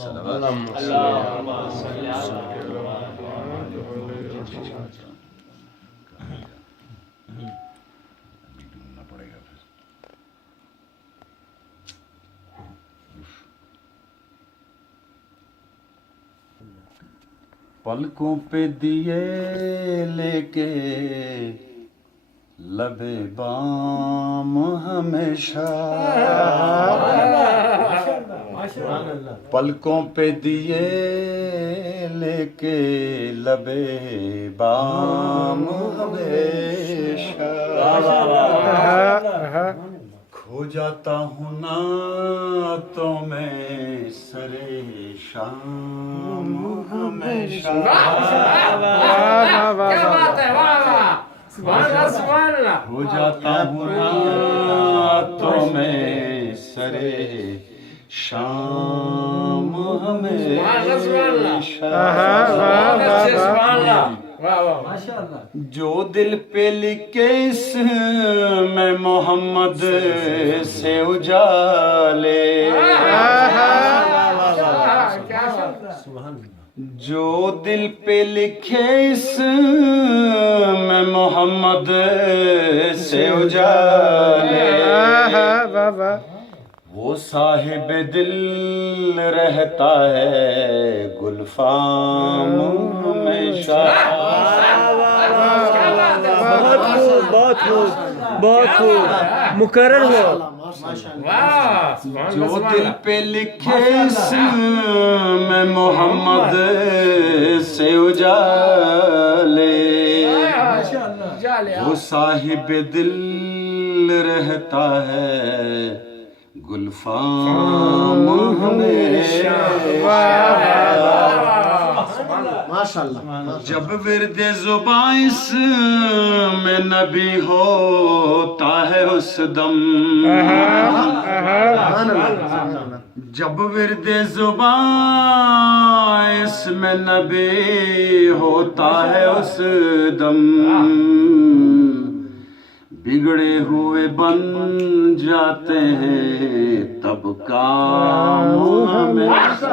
اللهم صل پلکوں پہ دیے لے کے لبے بام ہمیشہ، پلکوں پہ دیے لے کے لبے بام ہمیشہ، کھو جاتا ہوں نعتوں میں سرے شام ہمیشہ، ہو جاتا ہوں نعتوں میں سرے شام ہمیشہ، جو دل پہ لکھے اس میں محمد سے اجالے، جو دل پہ لکھے اس میں محمد سے اجالے، وہ صاحب دل رہتا ہے گلفام ہمیشہ، بہت خوب مکرر ہو، جو دل پہ لکھے اس میں محمد سے اجالے، وہ صاحب دل رہتا ہے گلفام ہمیشہ، جب ورد زباں اس میں نبی ہوتا ہے اس دم، جب ورد زباں اس میں نبی ہوتا ہے اس دم، بگڑے ہوئے بن جاتے ہیں تب کام ہمیشہ،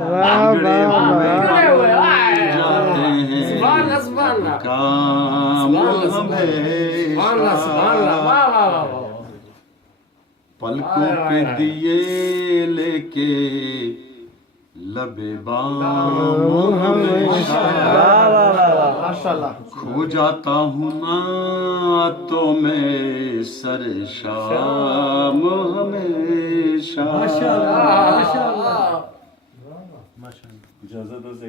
بگڑے ہوئے بن جاتے ہیں کام ہمیشہ، پلکوں پہ دیے لے کے لبے بام ہمیشہ، کھو جاتا ہوں نعتوں میں سر شام ہمیشہ، اجازت ہے